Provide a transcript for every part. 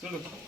Salut.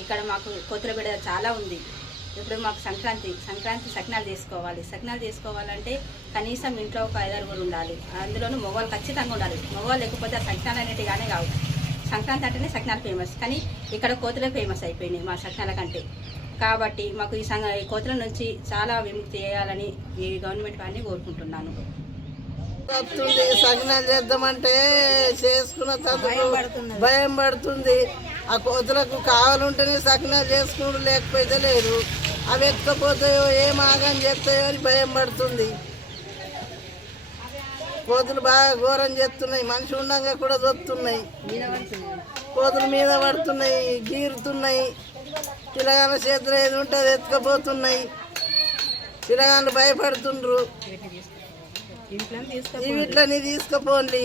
ఇక్కడ మాకు కొత్తల చాలా ఉంది. ఇప్పుడు మాకు సంక్రాంతి సంక్రాంతి సకినాలు తీసుకోవాలి. సకినాలు తీసుకోవాలంటే కనీసం ఇంట్లో ఒక ఐదారు కూడా ఉండాలి. అందులోనూ మగవాళ్ళు ఖచ్చితంగా ఉండాలి. మగవాళ్ళు లేకపోతే ఆ సకినాలు అనేటివి కానీ కావు. సంక్రాంతి అంటేనే సకినాలు ఫేమస్ కానీ ఇక్కడ కోతులే ఫేమస్ అయిపోయినాయి మా సకినాల కంటే. కాబట్టి మాకు ఈ సంఘ ఈ కోతుల నుంచి చాలా విముక్తి చేయాలని ఈ గవర్నమెంట్ వారిని కోరుకుంటున్నాను. వస్తుంది సగనాలు చేద్దామంటే చేసుకున్న భయం పడుతుంది. ఆ కోతులకు కావాలంటేనే సగనాలు చేసుకుని లేకపోతే లేదు. అవి ఎత్తుకపోతాయో ఏం ఆగం చేస్తాయో అని భయం పడుతుంది. కోతులు బాగా ఘోరం చేస్తున్నాయి మనిషి ఉండగా కూడా దొత్తున్నాయి కోతుల మీద పడుతున్నాయి గీరుతున్నాయి. పిల్లగాళ్ళ చేతిలో ఏది ఉంటే అది ఎత్తుకపోతున్నాయి. పిల్లగాళ్ళు భయపడుతుండ్రు. ఇవి ఇట్లని తీసుకుపోండి.